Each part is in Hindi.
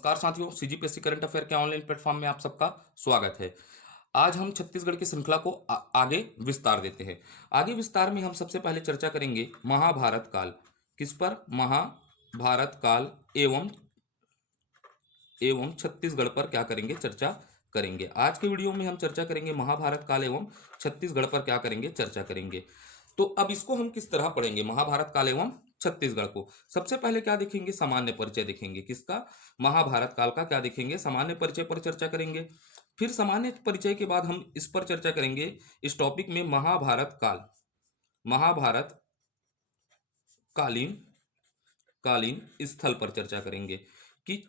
नमस्कार साथियों, सीजीपीएससी करंट अफेयर के ऑनलाइन प्लेटफॉर्म में आप सबका स्वागत है। आज हम छत्तीसगढ़ की श्रृंखला को आगे विस्तार देते हैं। आगे विस्तार में हम सबसे पहले चर्चा करेंगे महाभारत काल। किस पर? महाभारत काल एवं छत्तीसगढ़ पर क्या करेंगे? चर्चा करेंगे। आज के वीडियो में हम चर्चा करेंगे महाभारत काल एवं छत्तीसगढ़ पर क्या करेंगे? चर्चा करेंगे। तो अब इसको हम किस तरह पढ़ेंगे महाभारत काल एवं छत्तीसगढ़ को? सबसे पहले क्या देखेंगे? सामान्य परिचय देखेंगे। किसका? महाभारत काल का क्या देखेंगे? सामान्य परिचय पर चर्चा करेंगे। फिर सामान्य परिचय के बाद हम इस पर चर्चा करेंगे, इस टॉपिक में महाभारत कालीन कालीन स्थल पर चर्चा करेंगे कि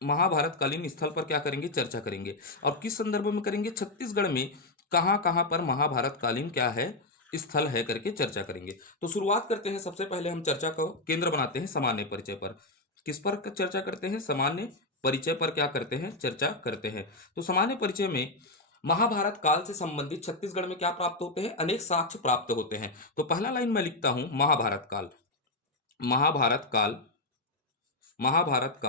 महाभारत कालीन स्थल पर क्या करेंगे? चर्चा करेंगे। और किस संदर्भ में करेंगे? छत्तीसगढ़ में कहां कहां पर महाभारत कालीन क्या है? स्थल है करके चर्चा करेंगे। तो शुरुआत करते हैं। सबसे पहले हम चर्चा को केंद्र बनाते हैं सामान्य परिचय पर। किस पर चर्चा करते हैं? सामान्य परिचय पर क्या करते हैं? चर्चा करते हैं। तो सामान्य परिचय में महाभारत काल से संबंधित छत्तीसगढ़ में क्या प्राप्त होते हैं? अनेक साक्ष्य प्राप्त होते हैं। तो पहला लाइन मैं लिखता हूं, महाभारत काल महाभारत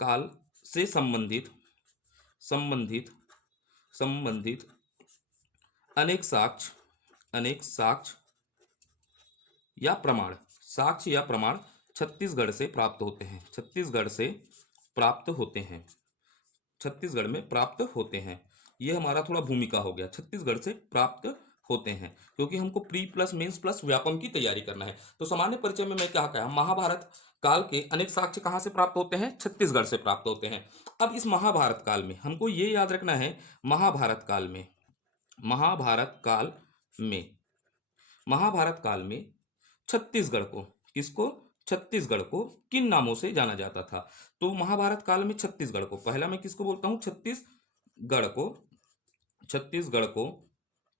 काल से संबंधित अनेक साक्ष्य या प्रमाण छत्तीसगढ़ से प्राप्त होते हैं। छत्तीसगढ़ में प्राप्त होते हैं। ये हमारा थोड़ा भूमिका हो गया, छत्तीसगढ़ से प्राप्त होते हैं, क्योंकि हमको pre plus mains plus Vyapam की तैयारी करना है। तो सामान्य परिचय में मैं क्या कहा? महाभारत काल के अनेक साक्ष्य कहां से प्राप्त होते हैं? छत्तीसगढ़ से प्राप्त होते हैं। अब इस महाभारत काल में हमको ये याद रखना है, महाभारत काल में छत्तीसगढ़ को किन नामों से जाना जाता था? तो महाभारत काल में छत्तीसगढ़ को, पहला मैं किसको बोलता हूं? छत्तीसगढ़ को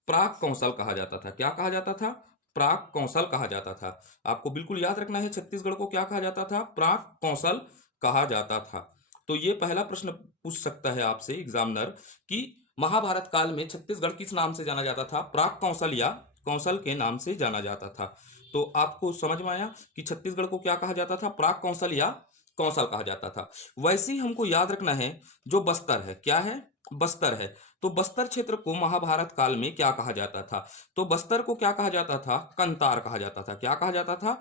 प्राक कौशल कहा जाता था। क्या कहा जाता था? प्राक कौशल कहा जाता था। आपको बिल्कुल याद रखना है, छत्तीसगढ़ को क्या कहा जाता था? प्राक कौशल कहा जाता था। तो ये पहला प्रश्न पूछ सकता है आपसे एग्जामिनर कि महाभारत काल में छत्तीसगढ़ किस नाम से जाना जाता था? प्राक कौशल या कौशल के नाम से जाना जाता था। तो आपको समझ में आया कि छत्तीसगढ़ को क्या कहा जाता था? प्राक कौशल या कौशल कहा जाता था। वैसे ही हमको याद रखना है, जो बस्तर है, क्या है? बस्तर है। तो बस्तर क्षेत्र को महाभारत काल में क्या कहा जाता था? तो बस्तर को क्या कहा जाता था? कंतार कहा जाता था। क्या कहा जाता था?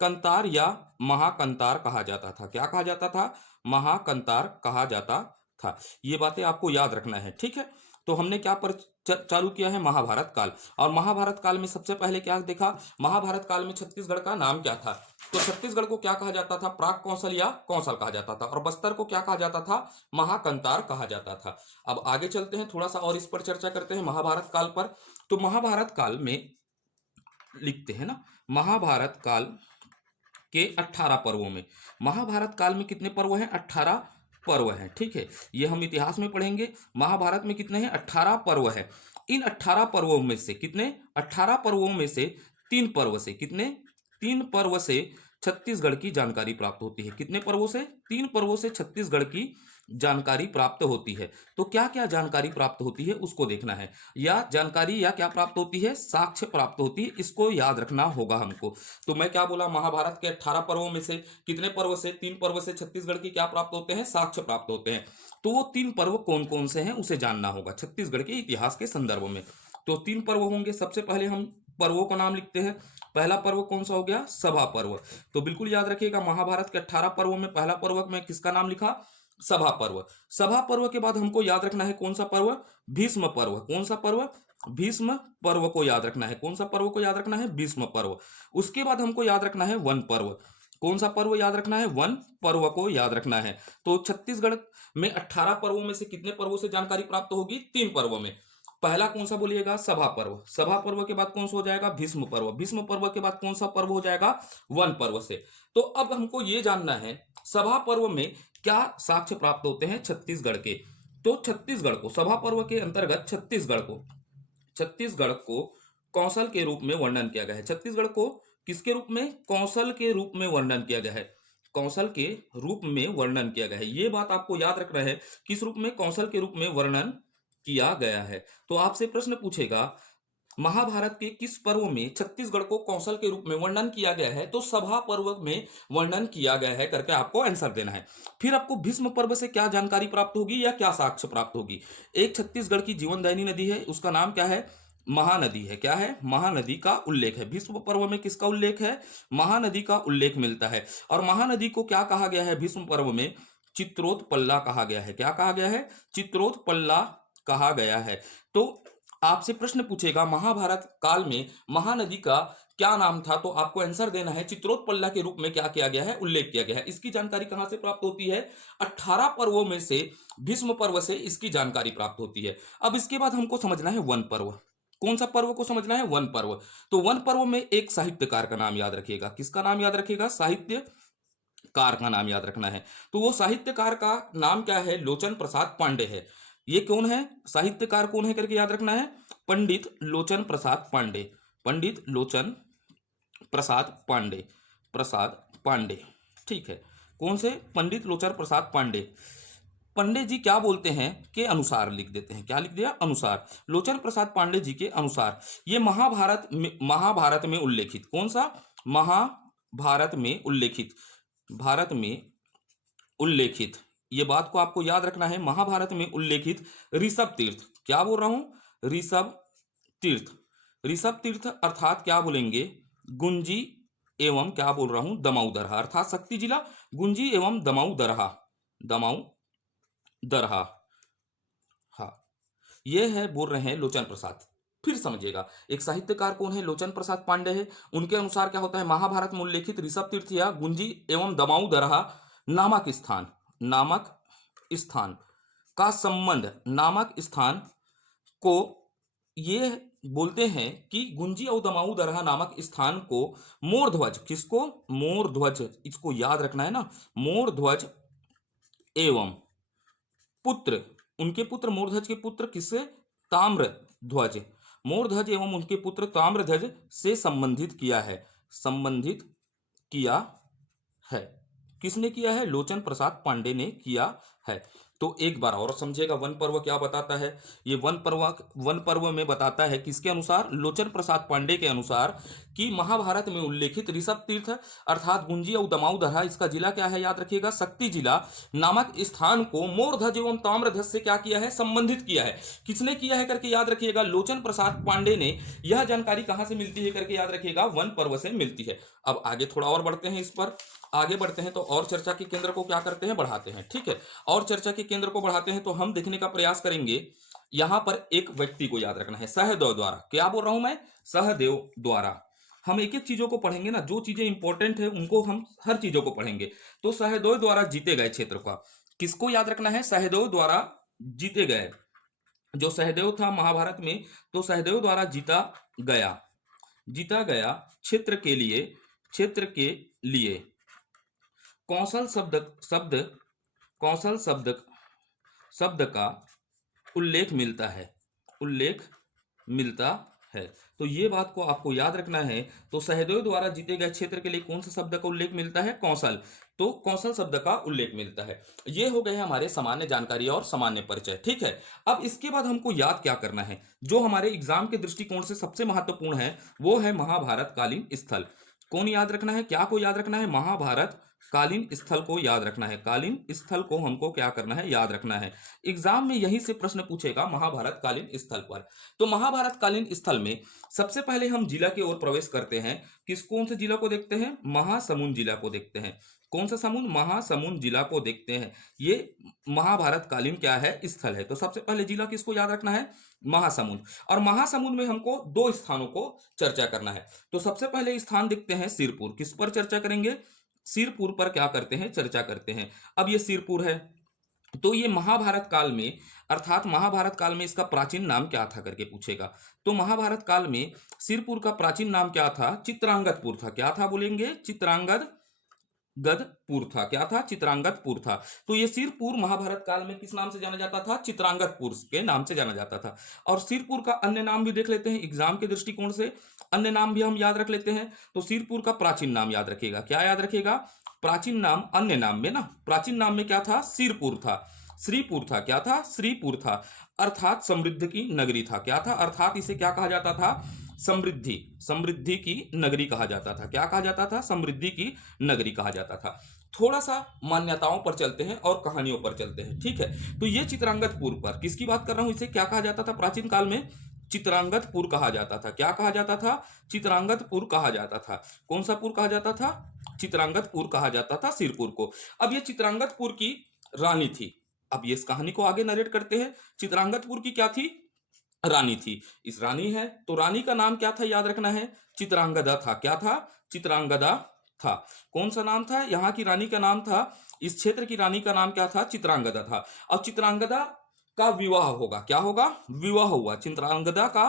कंतार या महाकंतार कहा जाता था। क्या कहा जाता था? महाकंतार कहा जाता था। ये बातें आपको याद रखना है, ठीक है। तो हमने क्या पर चालू किया है? महाभारत काल। और महाभारत काल में सबसे पहले क्या देखा? महाभारत काल में छत्तीसगढ़ का नाम क्या था? तो छत्तीसगढ़ को क्या कहा जाता था? प्राक कौशल या कौशल कहा जाता था। और बस्तर को क्या कहा जाता था? महाकंतार कहा जाता था। अब आगे चलते हैं, थोड़ा सा और इस पर चर्चा करते हैं महाभारत काल पर। तो महाभारत काल में लिखते हैं ना, महाभारत काल के 18 पर्वों में, महाभारत काल में कितने पर्व हैं? 18 पर्व हैं, ठीक है। ये हम इतिहास में पढ़ेंगे। महाभारत में कितने हैं? 18 पर्व है। इन 18 पर्वों में से कितने? 18 पर्वों में से 3 पर्व से, कितने? 3 पर्व से छत्तीसगढ़ की जानकारी प्राप्त होती है। कितने पर्वों से? 3 पर्वों से छत्तीसगढ़ की जानकारी प्राप्त होती है। तो क्या क्या जानकारी प्राप्त होती है उसको देखना है, या जानकारी या क्या प्राप्त होती है? साक्ष्य प्राप्त होती है। इसको याद रखना होगा हमको। तो मैं क्या बोला? महाभारत के 18 पर्वों में से कितने पर्व से? 3 पर्व से छत्तीसगढ़ की क्या प्राप्त होते हैं? साक्ष्य प्राप्त होते हैं। तो वो 3 पर्व कौन कौन से हैं उसे जानना होगा छत्तीसगढ़ के इतिहास के संदर्भ में। तो 3 पर्व होंगे। सबसे पहले हम पर्वों का नाम लिखते हैं। पहला पर्व कौन सा हो गया? सभा पर्व। तो बिल्कुल याद रखिएगा, महाभारत के 18 पर्वों में पहला पर्व में किसका नाम लिखा? सभा पर्व। सभा पर्व के बाद हमको याद रखना है कौन सा पर्व? भीष्म पर्व। कौन सा पर्व? भीष्म पर्व को याद रखना है। कौन सा पर्व को याद रखना है? भीष्म पर्व। उसके बाद हमको याद रखना है वन पर्व। कौन सा पर्व याद रखना है? वन पर्व को याद रखना है। तो छत्तीसगढ़ में 18 पर्वों में से कितने पर्वों से जानकारी प्राप्त होगी? 3 पर्वों में। पहला कौन सा बोलिएगा? सभा पर्व। सभा पर्व के बाद कौन सा हो जाएगा? भीष्म पर्व। भीष्म पर्व के बाद कौन सा पर्व हो जाएगा? वन पर्व से। तो अब हमको ये जानना है, सभा पर्व में क्या साक्ष्य प्राप्त होते हैं छत्तीसगढ़ के? तो छत्तीसगढ़ को सभा पर्व के अंतर्गत छत्तीसगढ़ को कौशल के रूप में वर्णन किया गया है। छत्तीसगढ़ को किसके रूप में? कौशल के रूप में वर्णन किया गया है। कौशल के रूप में वर्णन किया गया है। ये बात आपको याद रखना है, किस रूप में? कौशल के रूप में वर्णन किया गया है। तो आपसे प्रश्न पूछेगा, महाभारत के किस पर्व में छत्तीसगढ़ को कौशल के रूप में वर्णन किया गया है? तो सभा पर्व में वर्णन किया गया है करके आपको आंसर देना है। फिर आपको भीष्म पर्व से क्या जानकारी प्राप्त होगी या क्या साक्ष्य प्राप्त होगी? एक छत्तीसगढ़ की जीवनदायिनी नदी है, उसका नाम क्या है? महानदी है। क्या है? महानदी का उल्लेख है। भीष्म पर्व में किसका उल्लेख है? महानदी का उल्लेख मिलता है। और महानदी को क्या कहा गया है भीष्म पर्व में? चित्रोत्पल्ला कहा गया है। क्या कहा गया है? चित्रोत्पल्ला कहा गया है। तो आपसे प्रश्न पूछेगा महाभारत काल में महानदी का क्या नाम था, तो आपको आंसर देना है चित्रोत्पल्ला के रूप में क्या किया गया है? उल्लेख किया गया है। इसकी जानकारी कहां से प्राप्त होती है? 18 पर्वों में से भीष्म पर्व से इसकी जानकारी प्राप्त होती है। अब इसके बाद हमको समझना है वन पर्व। कौन सा पर्व को समझना है? वन पर्व। तो वन पर्व में एक साहित्यकार का नाम याद रखिएगा। किसका नाम याद रखिएगा? साहित्यकार का नाम याद रखना है। तो वो साहित्यकार का नाम क्या है? लोचन प्रसाद पांडे है। ये कौन है? साहित्यकार कौन है करके याद रखना है? पंडित लोचन प्रसाद पांडे। पंडित लोचन प्रसाद पांडे। प्रसाद पांडे, ठीक है। कौन से? पंडित लोचन प्रसाद पांडे। पंडे जी क्या बोलते हैं के अनुसार लिख देते हैं। क्या लिख दिया? अनुसार। लोचन प्रसाद पांडे जी के अनुसार ये महाभारत में उल्लेखित, कौन सा? महाभारत में उल्लेखित, भारत में उल्लेखित, ये बात को आपको याद रखना है। महाभारत में उल्लेखित ऋषभ तीर्थ, क्या बोल रहा हूं? ऋषभ तीर्थ। ऋषभ तीर्थ अर्थात क्या बोलेंगे? गुंजी एवं क्या बोल रहा हूं? दमाऊ दरहा, अर्थात शक्ति जिला गुंजी एवं दमाऊ दरहा। दमाऊ दरहा, हाँ, ये है बोल रहे हैं लोचन प्रसाद। फिर समझिएगा, एक साहित्यकार कौन है? लोचन प्रसाद पांडे है। उनके अनुसार क्या होता है? महाभारत में उल्लेखित ऋषभ तीर्थ या गुंजी एवं दमाऊ दरहा नामक स्थान, नामक स्थान का संबंध, नामक स्थान को ये बोलते हैं कि गुंजी और दमाऊ दरहा नामक स्थान को मोरध्वज, किसको? मोरध्वज, इसको याद रखना है ना। मोरध्वज एवं पुत्र, उनके पुत्र मोरध्वज के पुत्र किससे? ताम्रध्वज। मोरध्वज एवं उनके पुत्र ताम्रध्वज से संबंधित किया है। संबंधित किया है। किसने किया है? लोचन प्रसाद पांडे ने किया है। तो एक बार और समझेगा वन पर्व क्या बताता है। ये वन पर्व में बताता है किसके अनुसार? लोचन प्रसाद पांडे के अनुसार कि महाभारत में उल्लेखित ऋषभ तीर्थ अर्थात गुंजी और दमाऊ दरहा, इसका जिला क्या है? याद रखिएगा, शक्ति जिला नामक स्थान को मोरध्वज एवं ताम्रध्वज से क्या किया है? संबंधित किया है। किसने किया है करके याद रखिएगा? लोचन प्रसाद पांडे ने। यह जानकारी कहां से मिलती है करके याद रखिएगा? वन पर्व से मिलती है। अब आगे थोड़ा और बढ़ते हैं, इस पर आगे बढ़ते हैं तो और चर्चा के केंद्र को क्या करते हैं? बढ़ाते हैं, ठीक है। और चर्चा के केंद्र को बढ़ाते हैं तो हम देखने का प्रयास करेंगे, यहां पर एक व्यक्ति को याद रखना है, सहदेव द्वारा। क्या बोल रहा हूं मैं? सहदेव द्वारा। हम एक एक चीजों को पढ़ेंगे ना, जो चीजें इंपॉर्टेंट है उनको हम हर चीजों को पढ़ेंगे। तो सहदेव द्वारा जीते गए क्षेत्र का, किसको याद रखना है? सहदेव द्वारा जीते गए, जो सहदेव था महाभारत में, तो सहदेव द्वारा जीता गया क्षेत्र के लिए कौशल शब्द का उल्लेख मिलता है। तो ये बात को आपको याद रखना है। तो सहदेव द्वारा जीते गए क्षेत्र के लिए कौन सा शब्द का उल्लेख मिलता है? कौशल। तो कौशल शब्द का उल्लेख मिलता है। ये हो गए हमारे सामान्य जानकारी और सामान्य परिचय, ठीक है। अब इसके बाद हमको याद क्या करना है? जो हमारे एग्जाम के दृष्टिकोण से सबसे महत्वपूर्ण है वो है महाभारत कालीन स्थल। कौन याद रखना है? क्या को याद रखना है? महाभारत कालीन स्थल को याद रखना है। कालीन स्थल को हमको क्या करना है? याद रखना है। एग्जाम में यहीं से प्रश्न पूछेगा महाभारत कालीन स्थल पर। तो महाभारत कालीन स्थल में सबसे पहले हम जिला की ओर प्रवेश करते हैं। कौन से जिला को देखते हैं? महासमुंद जिला को देखते हैं। कौन सा समुद्र? महासमुंद जिला को देखते हैं। ये महाभारत कालीन क्या है? स्थल है। तो सबसे पहले जिला किसको याद रखना है? महासमुंद। और महासमुंद में हमको दो स्थानों को चर्चा करना है। तो सबसे पहले स्थान देखते हैं सिरपुर। किस पर चर्चा करेंगे? सिरपुर पर क्या करते हैं? चर्चा करते हैं। अब ये सिरपुर है, तो ये महाभारत काल में, अर्थात महाभारत काल में इसका प्राचीन नाम क्या था करके पूछेगा। तो महाभारत काल में सिरपुर का प्राचीन नाम क्या था? चित्रांगदपुर था। क्या था बोलेंगे? चित्रांगदपुर था। क्या था? चित्रांगदपुर था। तो ये सिरपुर महाभारत काल में किस नाम से जाना जाता था? चित्रांगदपुर के नाम से जाना जाता था। और सिरपुर का अन्य नाम भी देख लेते हैं एग्जाम के दृष्टिकोण से, अन्य नाम भी हम याद रख लेते हैं। तो सिरपुर का प्राचीन नाम याद रखेगा। क्या याद रखेगा? प्राचीन नाम, अन्य नाम में ना, प्राचीन नाम में क्या था? सिरपुर था। श्रीपुर था। क्या था? श्रीपुर था, अर्थात समृद्ध की नगरी था। क्या था? अर्थात इसे क्या कहा जाता था? समृद्धि, समृद्धि की नगरी कहा जाता था। क्या कहा जाता था? समृद्धि की नगरी कहा जाता था। थोड़ा सा मान्यताओं पर चलते हैं और कहानियों पर चलते हैं, ठीक है। तो ये चित्रांगदपुर पर किसकी बात कर रहा हूं, इसे क्या कहा जाता था प्राचीन काल में? चित्रांगदपुर कहा जाता था। क्या कहा जाता था? चित्रांगदपुर कहा जाता था। कौन सा पुर कहा जाता था? चित्रांगदपुर कहा जाता था सिरपुर को। अब ये चित्रांगदपुर की रानी थी। अब ये इस कहानी को आगे नरेट करते हैं। चित्रांगदपुर की क्या थी? रानी थी। इस रानी है तो रानी का नाम क्या था, याद रखना है, चित्रांगदा था। क्या था? चित्रांगदा था। कौन सा नाम था? यहाँ की रानी का नाम था, इस क्षेत्र की रानी का नाम क्या था? चित्रांगदा था। अब चित्रांगदा का विवाह होगा। क्या होगा? विवाह हुआ। चित्रांगदा का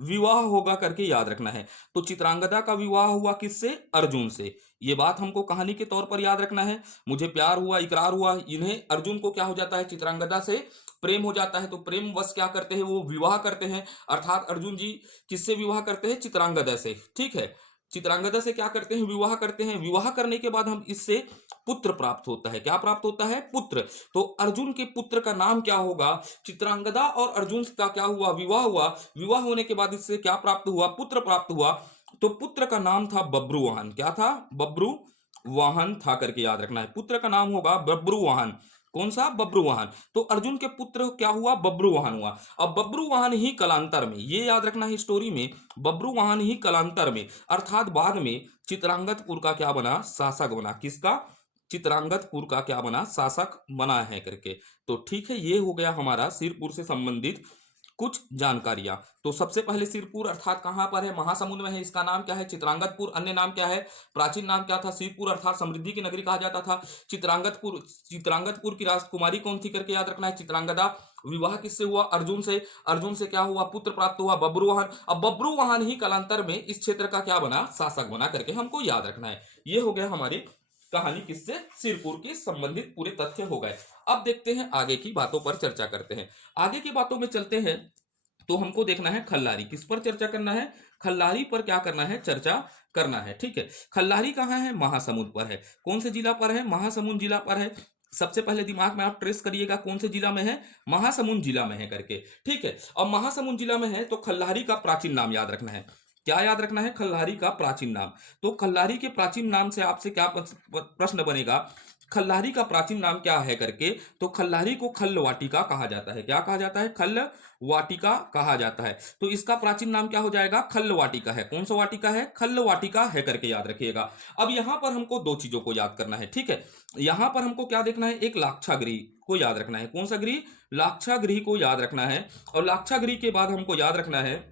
विवाह होगा करके याद रखना है। तो चित्रांगदा का विवाह हुआ किससे? अर्जुन से। ये बात हमको कहानी के तौर पर याद रखना है। मुझे प्यार हुआ, इकरार हुआ, इन्हें अर्जुन को क्या हो जाता है? चित्रांगदा से प्रेम हो जाता है। तो प्रेम वश क्या करते हैं? वो विवाह करते हैं। अर्थात अर्जुन जी किससे विवाह करते हैं? चित्रांगदा से। ठीक है, चित्रांगदा से क्या करते हैं? विवाह करते हैं। विवाह करने के बाद हम इससे पुत्र प्राप्त होता है। क्या प्राप्त होता है? पुत्र। तो अर्जुन के पुत्र का नाम क्या होगा? चित्रांगदा और अर्जुन का क्या हुआ? विवाह हुआ। विवाह होने के बाद इससे क्या प्राप्त हुआ? पुत्र प्राप्त हुआ। तो पुत्र का नाम था बब्रुवाहन। क्या था? बब्रुवाहन था करके याद रखना है। पुत्र का नाम होगा बब्रुवाहन। कौन सा? बब्रुवाहन। तो अर्जुन के पुत्र क्या हुआ? बब्रुवाहन हुआ। अब बब्रुवाहन ही कालांतर में, ये याद रखना है स्टोरी में, बब्रुवाहन ही कालांतर में अर्थात बाद में चित्रांगदपुर का क्या बना? शासक बना। किसका? चित्रांगदपुर का क्या बना? शासक बना है करके। तो ठीक है, ये हो गया हमारा सिरपुर से संबंधित कुछ जानकारियां। तो सबसे पहले सिरपुर अर्थात कहां पर है? महासमुंद में है। इसका नाम क्या है? चित्रांगदपुर। अन्य नाम क्या है? प्राचीन नाम क्या था? सिरपुर अर्थात समृद्धि की नगरी कहा जाता था। चित्रांगदपुर, चित्रांगदपुर की राजकुमारी कौन थी करके याद रखना है? चित्रांगदा। विवाह किससे हुआ? अर्जुन से। अर्जुन से क्या हुआ? पुत्र प्राप्त हुआ, बब्रुवाहन। अब बब्रुवाहन ही कालांतर में इस क्षेत्र का क्या बना? शासक बना करके हमको याद रखना है। ये हो गया हमारी कहानी किससे? सिरपुर के संबंधित पूरे तथ्य हो गए। अब देखते हैं आगे की बातों पर चर्चा करते हैं। आगे की बातों में चलते हैं तो हमको देखना है खल्लारी। किस पर चर्चा करना है? खल्लारी पर क्या करना है? चर्चा करना है। ठीक है, खल्लारी कहाँ है? महासमुंद पर है। कौन से जिला पर है? महासमुंद जिला पर है। सबसे पहले दिमाग में आप ट्रेस करिएगा कौन से जिला में है? महासमुंद जिला में है करके। ठीक है, अब महासमुंद जिला में है तो खल्लारी का प्राचीन नाम याद रखना है। क्या याद रखना है? खल्लारी का प्राचीन नाम। तो खल्लारी के प्राचीन नाम से आपसे क्या प्रश्न बनेगा? खल्लारी का प्राचीन नाम क्या है करके। तो खल्लारी को खल्ल वाटिका कहा जाता है। क्या कहा जाता है? खल्ल वाटिका कहा जाता है। तो इसका प्राचीन नाम क्या हो जाएगा? खल्ल वाटिका है। कौन सा वाटिका है? खल्ल वाटिका है करके याद रखिएगा। अब यहां पर हमको दो चीजों को याद करना है। ठीक है, यहां पर हमको क्या देखना है? एक लाक्षागृह को याद रखना है। कौन सा गृह? लाक्षागृह को याद रखना है। और लाक्षागृह के बाद हमको याद रखना है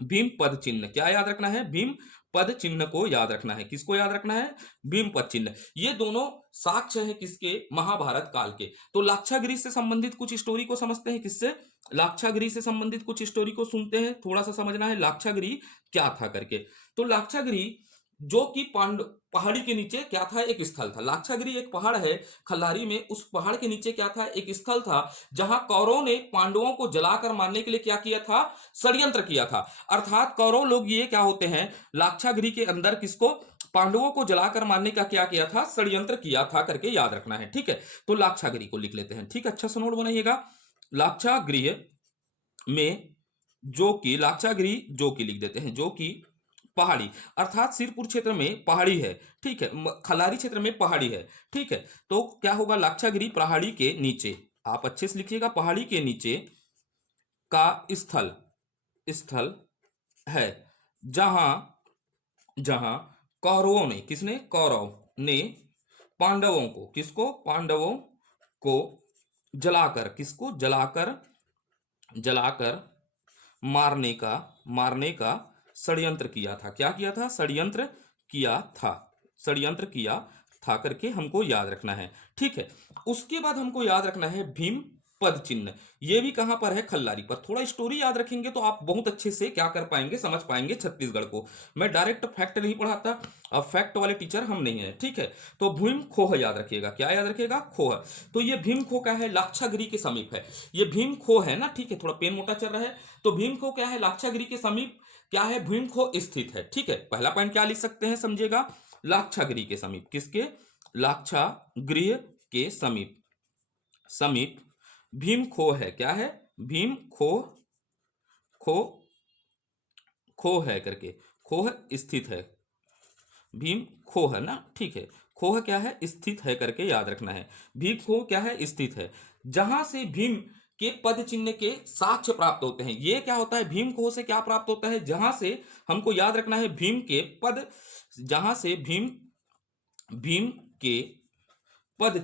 भीम पद चिन्ह। क्या याद रखना है? भीम पद चिन्ह को याद रखना है। किसको याद रखना है? भीम पद चिन्ह। ये दोनों साक्ष्य है किसके? महाभारत काल के। तो लाक्षागृह से संबंधित कुछ स्टोरी को समझते हैं। किससे? लाक्षागृह से संबंधित कुछ स्टोरी को सुनते हैं। थोड़ा सा समझना है लाक्षागृह क्या था करके। तो लाक्षागृह जो कि पहाड़ी के नीचे क्या था? एक स्थल था। लाक्षागृह एक पहाड़ है खल्लारी में। उस पहाड़ के नीचे क्या था? एक स्थल था जहां कौरवों ने पांडवों को जलाकर मारने के लिए क्या किया था? षड्यंत्र किया था। अर्थात कौरव लोग ये क्या होते हैं? लाक्षागृह के अंदर किसको? पांडवों को जलाकर मारने का क्या किया था? षड्यंत्र किया था करके याद रखना है। ठीक है, तो लाक्षागृह को लिख लेते हैं। ठीक है, अच्छा सा नोट बनाइएगा। लाक्षागृह में जो कि, लाक्षागृह जो कि लिख देते हैं, जो कि पहाड़ी अर्थात सिरपुर क्षेत्र में पहाड़ी है। ठीक है, खलारी क्षेत्र में पहाड़ी है। ठीक है, तो क्या होगा? लाक्षागृह पहाड़ी के नीचे, आप अच्छे से लिखिएगा, पहाड़ी के नीचे का स्थल, स्थल है जहां, जहां कौरवों ने, किसने? कौरव ने पांडवों को, किसको? पांडवों को जलाकर, किसको? जलाकर, जलाकर मारने का, मारने का षड्यंत्र किया था। क्या किया था? षड्यंत्र किया था। षड्यंत्र किया था करके हमको याद रखना है। ठीक है, उसके बाद हमको याद रखना है भीम पद चिन्ह। ये भी कहां पर है? खल्लारी पर। थोड़ा स्टोरी याद रखेंगे तो आप बहुत अच्छे से क्या कर पाएंगे? समझ पाएंगे छत्तीसगढ़ को। मैं डायरेक्ट फैक्ट नहीं पढ़ाता, अब फैक्ट वाले टीचर हम नहीं है। ठीक है, तो भीम खोह याद रखिएगा। क्या याद रखिएगा? खोह। तो ये भीम खोह क्या है? लाक्षागृह के समीप है। ये भीम खोह है ना। ठीक है, थोड़ा पेन मोटा चल रहा है। तो भीम खोह क्या है? लाक्षागृह के समीप क्या है? भीम खोह स्थित है। ठीक है, पहला पॉइंट क्या लिख सकते हैं? समझिएगा, लाक्षागृह के समीप। किसके? लाक्षागृह के समीप, समीप भीम खो है, क्या है, भीम खो, खो, खो है करके, खोह स्थित है, भीम खोह है ना, ठीक है। खोह क्या है, स्थित है करके याद रखना है। भीम खोह क्या है, स्थित है। जहां से भीम के पद चिन्ह के साक्ष्य प्राप्त होते हैं, ये क्या होता है, भीम खोह से क्या प्राप्त होता है, जहां से हमको याद रखना है भीम के पद, जहां से भीम, भीम के पद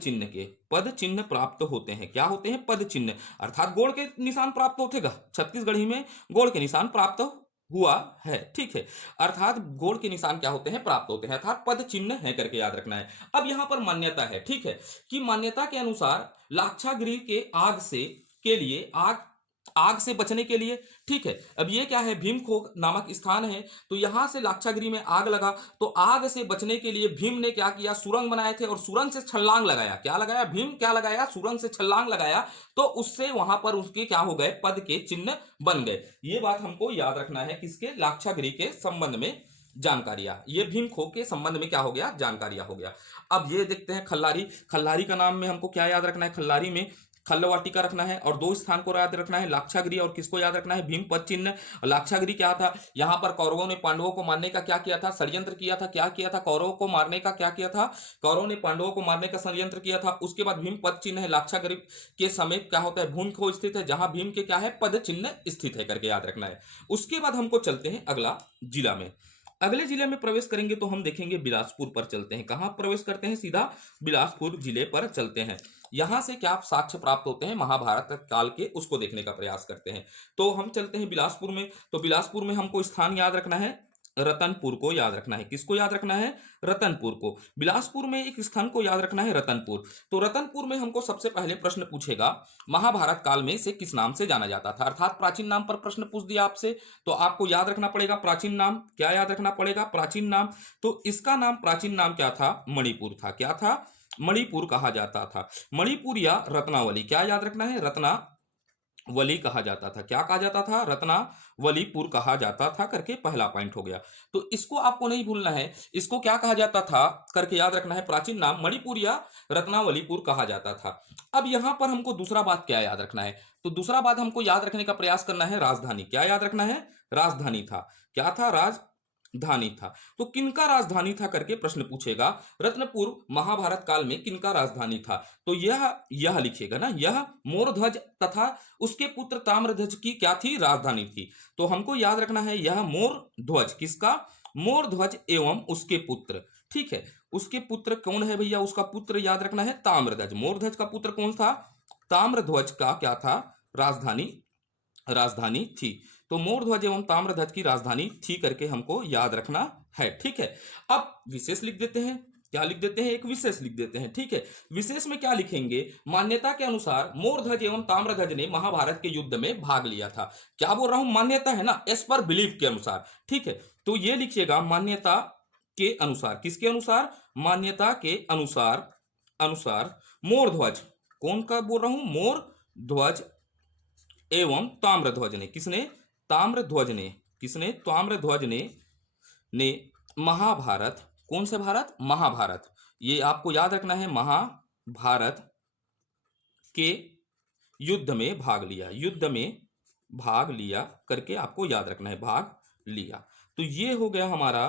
चिन्ह प्राप्त होते हैं, क्या होते हैं, पद चिन्ह, अर्थात गोड़ के निशान प्राप्त होतेगा, छत्तीसगढ़ी में गोड़ के निशान प्राप्त हुआ है, ठीक है। अर्थात गोड़ के निशान क्या होते हैं, प्राप्त होते हैं, अर्थात पद चिन्ह है करके याद रखना है। अब यहां पर मान्यता है, ठीक है, कि मान्यता के अनुसार लाक्षागृह के आग से, के लिए, आग, आग से बचने के लिए, ठीक है। अब ये क्या है, भीमखो नामक स्थान है, तो यहां से लाक्षागृह में आग लगा, तो आग से बचने के लिए भीम ने क्या किया, सुरंग बनाए थे और सुरंग से छलांग लगाया, क्या लगाया, भीम क्या लगाया, सुरंग से छलांग लगाया, तो उससे वहां पर उसके क्या हो गए, पद के चिन्ह बन गए। ये बात हमको याद रखना है, किसके, लाक्षागृह के संबंध में जानकारियां, ये भीम खो के संबंध में क्या हो गया, जानकारियां हो गया। अब ये देखते हैं खल्लारी, खल्लारी का नाम में हमको क्या याद रखना है, खल्लारी में खल्लवाटिका रखना है, और दो स्थान को याद रखना है, लाक्षागृह और किसको याद रखना है, भीम पद चिन्ह। लाक्षागृह क्या था, यहां पर कौरवों ने पांडवों को मारने का क्या किया था, षड्यंत्र किया था, क्या किया था, कौरवों को मारने का क्या किया था, कौरवों ने पांडवों को मारने का षड्यंत्र किया था। उसके बाद भीम पद चिन्ह है, लाक्षागृह के समीप क्या होता है, भूमि को स्थित है, जहां भीम के क्या है, पद चिन्ह स्थित है करके याद रखना है। उसके बाद हमको चलते हैं अगला जिला में, अगले जिले में प्रवेश करेंगे तो हम देखेंगे बिलासपुर पर चलते हैं। कहां प्रवेश करते हैं, सीधा बिलासपुर जिले पर चलते हैं। यहां से क्या साक्ष्य प्राप्त होते हैं, महाभारत काल के, उसको देखने का प्रयास करते हैं। तो हम चलते हैं बिलासपुर में, तो बिलासपुर में हमको स्थान याद रखना है, रतनपुर को याद रखना है, किसको याद रखना है, रतनपुर को। बिलासपुर में एक स्थान को याद रखना है, रतनपुर। तो रतनपुर में हमको सबसे पहले प्रश्न पूछेगा, महाभारत काल में से किस नाम से जाना जाता था, अर्थात प्राचीन नाम पर प्रश्न पूछ दिया आपसे, तो आपको याद रखना पड़ेगा प्राचीन नाम, क्या याद रखना पड़ेगा, प्राचीन नाम। तो इसका नाम, प्राचीन नाम क्या था, मणिपुर था, क्या था, मणिपुर कहा जाता था। मणिपुर या रत्नावली, क्या याद रखना है, रत्नावली कहा जाता था, क्या कहा जाता था, रत्नावलीपुर कहा जाता था करके पहला पॉइंट हो गया। तो इसको आपको नहीं भूलना है, इसको क्या कहा जाता था करके याद रखना है, प्राचीन नाम मणिपुर या रत्नावलीपुर कहा जाता था। अब यहां पर हमको दूसरा बात क्या याद रखना है, तो दूसरा बात हमको याद रखने का प्रयास करना है, राजधानी, क्या याद रखना है, राजधानी था, क्या था, राजधानी था। तो किनका राजधानी था करके प्रश्न पूछेगा, रत्नपुर महाभारत काल में किनका राजधानी था, तो यह लिखिएगा ना, यह मोरध्वज तथा उसके पुत्र ताम्रध्वज की क्या थी, राजधानी थी। तो हमको याद रखना है, यह मोरध्वज, किसका, मोरध्वज एवं उसके पुत्र, ठीक है। उसके पुत्र कौन है भैया, उसका पुत्र याद रखना है ताम्रध्वज, मोरध्वज का पुत्र कौन था, ताम्रध्वज का क्या था, राजधानी, राजधानी थी। तो मोरध्वज एवं ताम्रध्वज की राजधानी थी करके हमको याद रखना है, ठीक है। अब विशेष लिख देते हैं, क्या लिख देते हैं, एक विशेष लिख देते हैं, ठीक है। विशेष में क्या लिखेंगे, मान्यता के अनुसार मोरध्वज एवं ताम्रध्वज ने महाभारत के युद्ध में भाग लिया था। क्या बोल रहा हूं, मान्यता है ना, एज पर बिलीफ के अनुसार, ठीक है। तो ये लिखिएगा, मान्यता के अनुसार, किसके अनुसार, मान्यता के अनुसार, अनुसार मोरध्वज, कौन का बोल रहा हूं, मोरध्वज एवं ताम्रध्वज ने, किसने, ताम्रध्वज ने, किसने, ताम्रध्वज ने महाभारत, कौन से भारत, महाभारत, ये आपको याद रखना है, महाभारत के युद्ध में भाग लिया, युद्ध में भाग लिया करके आपको याद रखना है, भाग लिया। तो ये हो गया हमारा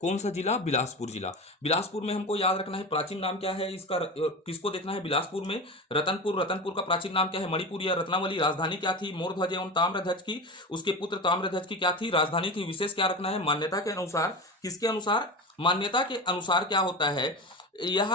कौन सा जिला, बिलासपुर जिला। बिलासपुर में हमको याद रखना है प्राचीन नाम क्या है इसका, किसको देखना है, बिलासपुर में रतनपुर, रतनपुर का प्राचीन नाम क्या है, मणिपुर या रत्नावली, राजधानी क्या थी, मोरध्वज एवं ताम्रध्वज की, उसके पुत्र ताम्रध्वज की क्या थी, राजधानी थी। विशेष क्या रखना है, मान्यता के अनुसार, किसके अनुसार, मान्यता के अनुसार क्या होता है, यह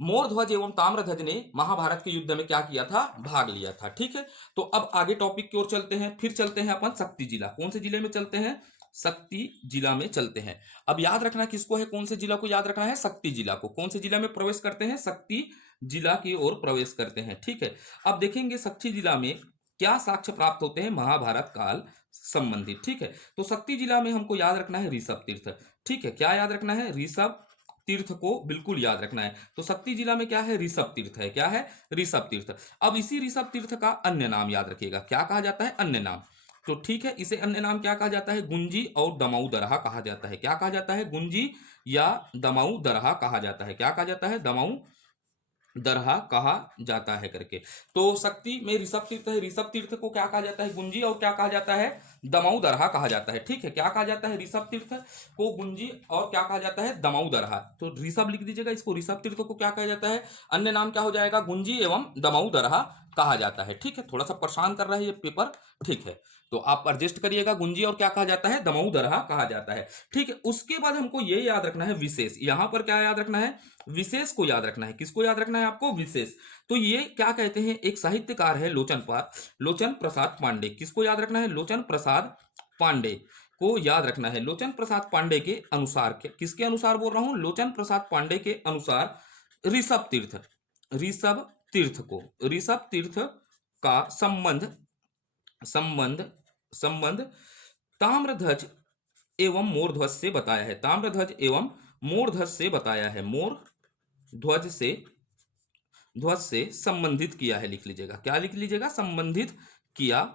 मोरध्वज एवं ताम्रध्वज ने महाभारत के युद्ध में क्या किया था, भाग लिया था, ठीक है। तो अब आगे टॉपिक की ओर चलते हैं, फिर चलते हैं अपन शक्ति जिला, कौन से जिले में चलते हैं, शक्ति जिला में चलते हैं। अब याद रखना किसको है, कौन से जिला को याद रखना है, शक्ति जिला को। कौन से जिला में प्रवेश करते हैं, शक्ति जिला की ओर प्रवेश करते हैं, ठीक है। अब देखेंगे शक्ति जिला में क्या साक्ष्य प्राप्त होते हैं महाभारत काल संबंधित, ठीक है। तो शक्ति जिला में हमको याद रखना है ऋषभ तीर्थ, ठीक है, क्या याद रखना है, ऋषभ तीर्थ को बिल्कुल याद रखना है। तो शक्ति जिला में क्या है, ऋषभ तीर्थ है, क्या है, ऋषभ तीर्थ। अब इसी ऋषभ तीर्थ का अन्य नाम याद रखिएगा, क्या कहा जाता है, अन्य नाम। तो ठीक है, इसे अन्य नाम क्या कहा जाता है, गुंजी और दमाऊ दरहा कहा जाता है, क्या कहा जाता है, गुंजी या दमाऊ दरहा कहा जाता है, क्या कहा जाता है, दमाऊ दरहा कहा जाता है करके। तो शक्ति में ऋषभ तीर्थ है, ऋषभ तीर्थ को क्या कहा जाता है? गुंजी। और क्या कहा जाता है? दमाऊ दरहा कहा जाता है। ठीक है, क्या कहा जाता है? ऋषभ तीर्थ को गुंजी और क्या कहा जाता है? दमाऊ दरहा। तो ऋषभ लिख दीजिएगा इसको, ऋषभ तीर्थ को क्या कहा जाता है? अन्य नाम क्या हो जाएगा? गुंजी एवं दमाऊ दरहा कहा जाता है। ठीक है, थोड़ा सा परेशान कर रहा है ये पेपर। ठीक है, तो आप एडजस्ट करिएगा। गुंजी और क्या कहा जाता है? दमाऊ दरहा कहा जाता है। ठीक है, उसके बाद हमको ये याद रखना है विशेष। यहां पर क्या याद रखना है? विशेष को याद रखना है। किसको याद रखना है आपको? विशेष। तो ये क्या कहते हैं? एक साहित्यकार है लोचन प्रसाद पांडे। किसको याद रखना है? लोचन प्रसाद पांडे को याद रखना है। लोचन प्रसाद पांडे के अनुसार, किसके अनुसार बोल रहा हूं? लोचन प्रसाद पांडे के अनुसार ऋषभ तीर्थ का संबंध संबंध ताम्रध्वज एवं मोरध्वज से बताया है। ताम्रध्वज एवं मोरध्वज से बताया है। ध्वज से संबंधित किया है लिख लीजिएगा। क्या लिख लीजिएगा? संबंधित किया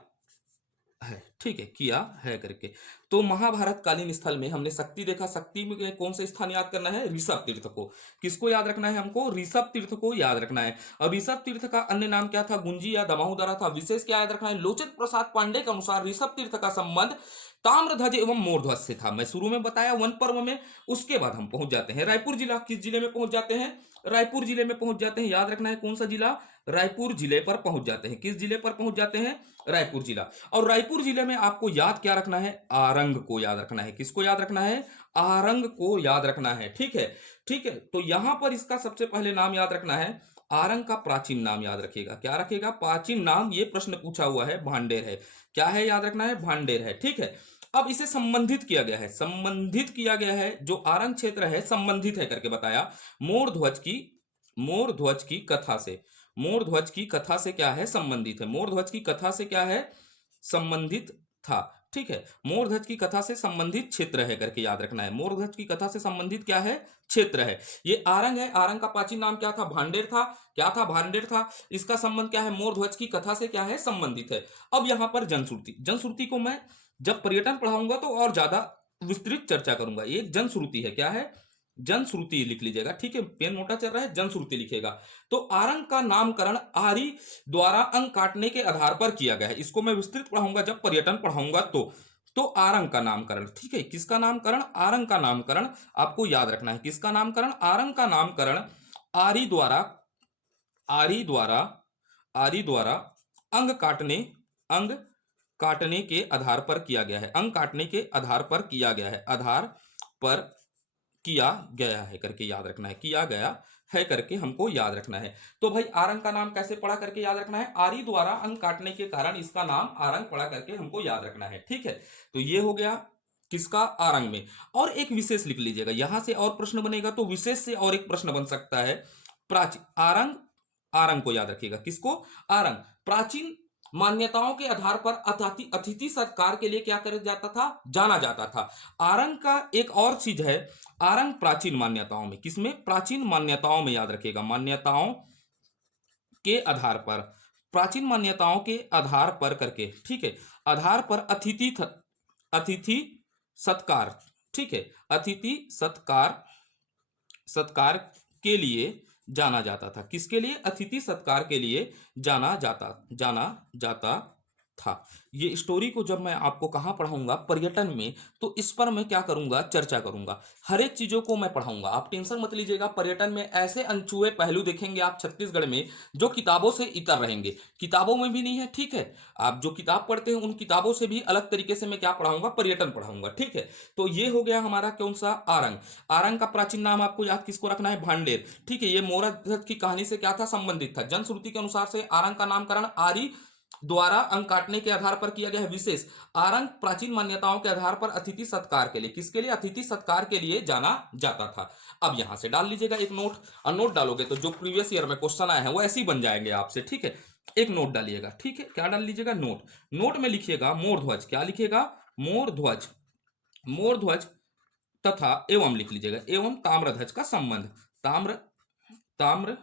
है। ठीक है, किया है करके। तो महाभारत कालीन स्थल में हमने शक्ति देखा। शक्ति में कौन सा स्थान याद करना है? ऋषभ तीर्थ को। किसको याद रखना है हमको? ऋषभ तीर्थ को याद रखना है। और ऋषभ तीर्थ का अन्य नाम क्या था? गुंजी या दमाऊ दरहा था। विशेष क्या याद रखना है? लोचन प्रसाद पांडे के अनुसार ऋषभ तीर्थ का संबंध ताम्रध्वज एवं मोरध्वज से था। मैं शुरू में बताया वन पर्व में। उसके बाद हम पहुंच जाते हैं रायपुर जिला। किस जिले में पहुंच जाते हैं? रायपुर जिले में पहुंच जाते हैं। याद रखना है कौन सा जिला? रायपुर जिले पर पहुंच जाते हैं। किस जिले पर पहुंच जाते हैं? रायपुर जिला। और रायपुर जिले में आपको याद क्या रखना है? आरंग को याद रखना है। किसको याद रखना है? आरंग को याद रखना है। ठीक है, ठीक है। तो यहां पर इसका सबसे पहले नाम याद रखना है। आरंग का प्राचीन नाम याद रखिएगा। क्या रखेगा? प्राचीन नाम। ये प्रश्न पूछा हुआ है, भांडेर है। क्या है? याद रखना है, भांडेर है। ठीक है, अब इसे संबंधित किया गया है। संबंधित किया गया है, जो आरंग क्षेत्र है संबंधित है करके बताया मोरध्वज की कथा से। मोरध्वज की कथा से क्या है? संबंधित है। मोरध्वज की कथा से क्या है? संबंधित था। ठीक है, मोरध्वज की कथा से संबंधित क्षेत्र है करके याद रखना है। मोरध्वज की कथा से संबंधित क्या है? क्षेत्र है। ये आरंग है। आरंग का प्राचीन नाम क्या था? भांडेर था। क्या था? भांडेर था। इसका संबंध क्या है? मोरध्वज की कथा से क्या है? संबंधित है। अब यहां पर जनश्रुति। जनश्रुति को मैं जब पर्यटन पढ़ाऊंगा तो और ज्यादा विस्तृत चर्चा करूंगा। एक जनश्रुति है। क्या है? जनश्रुति लिख लीजिएगा। ठीक है, पेन मोटा चल रहा है, जनश्रुति लिखेगा। तो आरंग का नामकरण आर्य द्वारा अंक काटने के आधार पर किया गया है। इसको मैं विस्तृत पढ़ाऊंगा जब पर्यटन पढ़ाऊंगा तो आरंग का नामकरण। ठीक है, किसका नामकरण? आरंग का नामकरण आपको याद रखना है। किसका नामकरण? आरंग का नामकरण आर्य द्वारा आर्य द्वारा आर्य द्वारा अंग काटने के आधार पर किया गया है। अंग काटने के आधार पर किया गया है। आधार पर किया गया है करके याद रखना है। किया गया है करके हमको याद रखना है। तो भाई आरंग का नाम कैसे पढ़ा करके याद रखना है? आर्य द्वारा अंक काटने के कारण इसका नाम आरंग पढ़ा करके हमको याद रखना है। ठीक है, तो ये हो गया किसका? आरंग में। और एक विशेष लिख लीजिएगा। यहां से और प्रश्न बनेगा तो विशेष से और एक प्रश्न बन सकता है। प्राचीन आरंग। आरंग को याद रखिएगा। किसको? आरंग। प्राचीन मान्यताओं के आधार पर अतिथि सत्कार के लिए क्या कर जाता था? जाना जाता था। आरंग का एक और चीज है। आरंग प्राचीन मान्यताओं में, किसमें? प्राचीन मान्यताओं में याद रखिएगा। मान्यताओं के आधार पर, प्राचीन मान्यताओं के आधार पर करके। ठीक है, आधार पर अतिथि सत्कार। ठीक है, अतिथि सत्कार के लिए जाना जाता था। किसके लिए? अतिथि सत्कार के लिए जाना जाता था। ये स्टोरी को जब मैं आपको कहाँ पढ़ाऊंगा? पर्यटन में। तो इस पर मैं क्या करूंगा? चर्चा करूंगा। हर एक चीजों को मैं पढ़ाऊंगा। आप टेंशन मत लीजिएगा। पर्यटन में ऐसे अनछुए पहलू देखेंगे आप छत्तीसगढ़ में जो किताबों से इतर रहेंगे। किताबों में भी नहीं है। ठीक है, आप जो किताब पढ़ते हैं उन किताबों से भी अलग तरीके से मैं क्या पढ़ाऊंगा? पर्यटन पढ़ाऊंगा। ठीक है, तो ये हो गया हमारा कौन सा? आरंग। आरंग का प्राचीन नाम आपको याद किसको रखना है? भांडेर। ठीक है, ये मोरध्वज की कहानी से क्या था? संबंधित था। जनश्रुति के अनुसार से आरंग का नामकरण आर्य द्वारा अंक काटने के आधार पर किया गया है। विशेष आरंग प्राचीन मान्यताओं के आधार पर अतिथि सत्कार के लिए, किसके लिए? अतिथि सत्कार के लिए जाना जाता था। अब यहां से डाल लीजिएगा एक नोट। और नोट डालोगे तो जो प्रीवियस ईयर में क्वेश्चन आए हैं वो ऐसे ही बन जाएंगे आपसे। ठीक है, एक नोट डालिएगा। ठीक है, क्या डाल लीजिएगा? नोट। नोट में लिखिएगा मोरध्वज। क्या लिखिएगा? मोरध्वज। मोरध्वज तथा एवं लिख लीजिएगा। एवं ताम्रध्वज का संबंध। ताम्र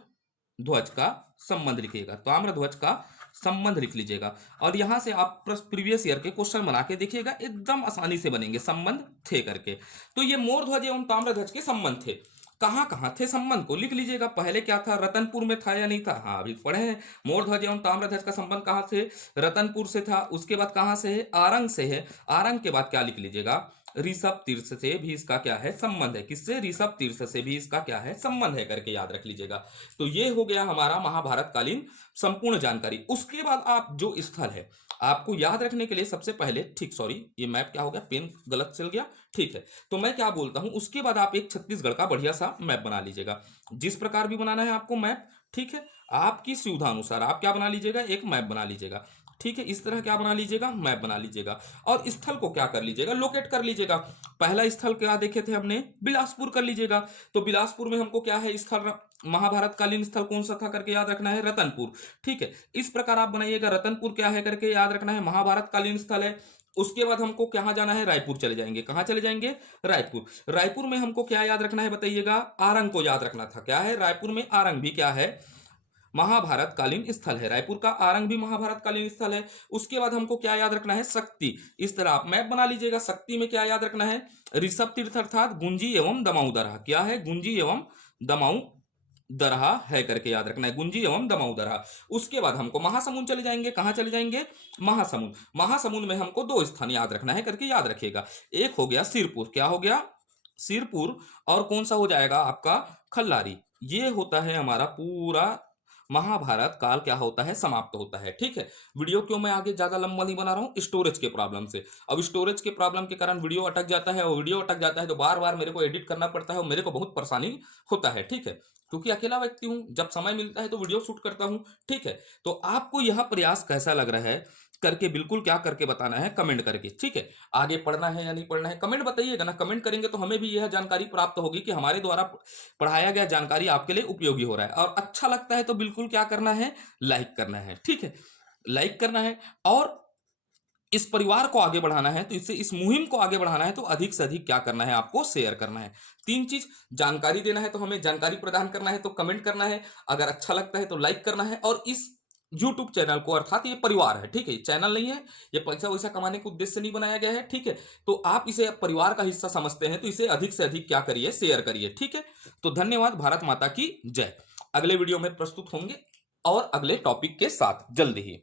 ध्वज का संबंध लिखिएगा। ताम्रध्वज का संबंध लिख लीजिएगा। और यहां से आप प्रीवियस ईयर के क्वेश्चन बना के देखिएगा, एकदम आसानी से बनेंगे। संबंध थे करके। तो ये मोरध्वज एवं ताम्रध्वज के संबंध थे। कहाँ कहाँ थे संबंध को लिख लीजिएगा। पहले क्या था, रतनपुर में था या नहीं था, हाँ अभी पढ़े हैं। मोरध्वज एवं ताम्रध्वज का संबंध कहाँ से, रतनपुर से था। उसके बाद कहाँ से है, आरंग से है। आरंग के बाद क्या लिख लीजिएगा, ऋषभ तीर्थ से भी इसका क्या है संबंध है। किससे, ऋषभ तीर्थ से भी इसका क्या है संबंध है करके याद रख लीजिएगा। तो ये हो गया हमारा महाभारत कालीन संपूर्ण जानकारी। उसके बाद आप जो स्थल है आपको याद रखने के लिए सबसे पहले, ठीक सॉरी ये मैप क्या हो गया, पेन गलत चल गया, ठीक है। तो मैं क्या बोलता हूं, उसके बाद आप एक छत्तीसगढ़ का बढ़िया सा मैप बना लीजिएगा, जिस प्रकार भी बनाना है आपको मैप, ठीक है। आपकी सुविधा अनुसार आप क्या बना लीजिएगा, एक मैप बना लीजिएगा, ठीक है। इस तरह क्या बना लीजिएगा, मैप बना लीजिएगा। और स्थल को क्या कर लीजिएगा, लोकेट कर लीजिएगा। पहला स्थल क्या देखे थे हमने, बिलासपुर कर लीजिएगा। तो बिलासपुर में हमको क्या है स्थल, महाभारत कालीन स्थल कौन सा था करके याद रखना है, रतनपुर, ठीक है। इस प्रकार आप बनाइएगा, रतनपुर क्या है करके याद रखना है, महाभारत कालीन स्थल है। उसके बाद हमको कहाँ जाना है, रायपुर चले जाएंगे। कहाँ चले जाएंगे, रायपुर। रायपुर में हमको क्या याद रखना है बताइएगा, आरंग को याद रखना था। क्या है, रायपुर में आरंग भी क्या है, महाभारत कालीन स्थल है। रायपुर का आरंग भी महाभारत कालीन स्थल है। उसके बाद हमको क्या याद रखना है, शक्ति। इस तरह आप मैप बना लीजिएगा। शक्ति में क्या याद रखना है, ऋषभ तीर्थ अर्थात गुंजी एवं दमाऊ दरहा। क्या है, गुंजी एवं दमाऊ दरहा है करके याद रखना है, गुंजी एवं दमाऊ दरहा। उसके बाद हमको महासमुंद चले जाएंगे। कहाँ चले जाएंगे, महासमुंद। महासमुंद में हमको दो स्थान याद रखना है करके याद रखिएगा। एक हो गया सिरपुर, क्या हो गया, सिरपुर। और कौन सा हो जाएगा आपका, खल्लारी। ये होता है हमारा पूरा महाभारत काल क्या होता है, समाप्त होता है, ठीक है। वीडियो क्यों मैं आगे ज्यादा लंबा नहीं बना रहा हूँ, स्टोरेज के प्रॉब्लम से। अब स्टोरेज के प्रॉब्लम के कारण वीडियो अटक जाता है, और वीडियो अटक जाता है तो बार बार मेरे को एडिट करना पड़ता है, और मेरे को बहुत परेशानी होता है, ठीक है। क्योंकि अकेला व्यक्ति हूं, जब समय मिलता है तो वीडियो शूट करता हूं, ठीक है। तो आपको यह प्रयास कैसा लग रहा है करके बिल्कुल क्या करके बताना है, कमेंट करके, ठीक है। आगे पढ़ना है या नहीं पढ़ना है कमेंट बताइएगा ना। कमेंट करेंगे तो हमें भी यह जानकारी प्राप्त होगी कि हमारे द्वारा पढ़ाया गया जानकारी आपके लिए उपयोगी हो रहा है। और अच्छा लगता है तो बिल्कुल क्या करना है, लाइक करना है, ठीक है। लाइक करना है। और इस परिवार को आगे बढ़ाना है, तो इससे इस मुहिम को आगे बढ़ाना है तो अधिक से अधिक क्या करना है, आपको शेयर करना है। तीन चीज, जानकारी देना है तो हमें जानकारी प्रदान करना है तो कमेंट करना है, अगर अच्छा लगता है तो लाइक करना है। और इस YouTube चैनल को, अर्थात ये परिवार है, ठीक है, चैनल नहीं है, ये पैसा वैसा कमाने के उद्देश्य से नहीं बनाया गया है, ठीक है। तो आप इसे परिवार का हिस्सा समझते हैं तो इसे अधिक से अधिक क्या करिए, शेयर करिए, ठीक है। तो धन्यवाद। भारत माता की जय। अगले वीडियो में प्रस्तुत होंगे और अगले टॉपिक के साथ जल्द ही।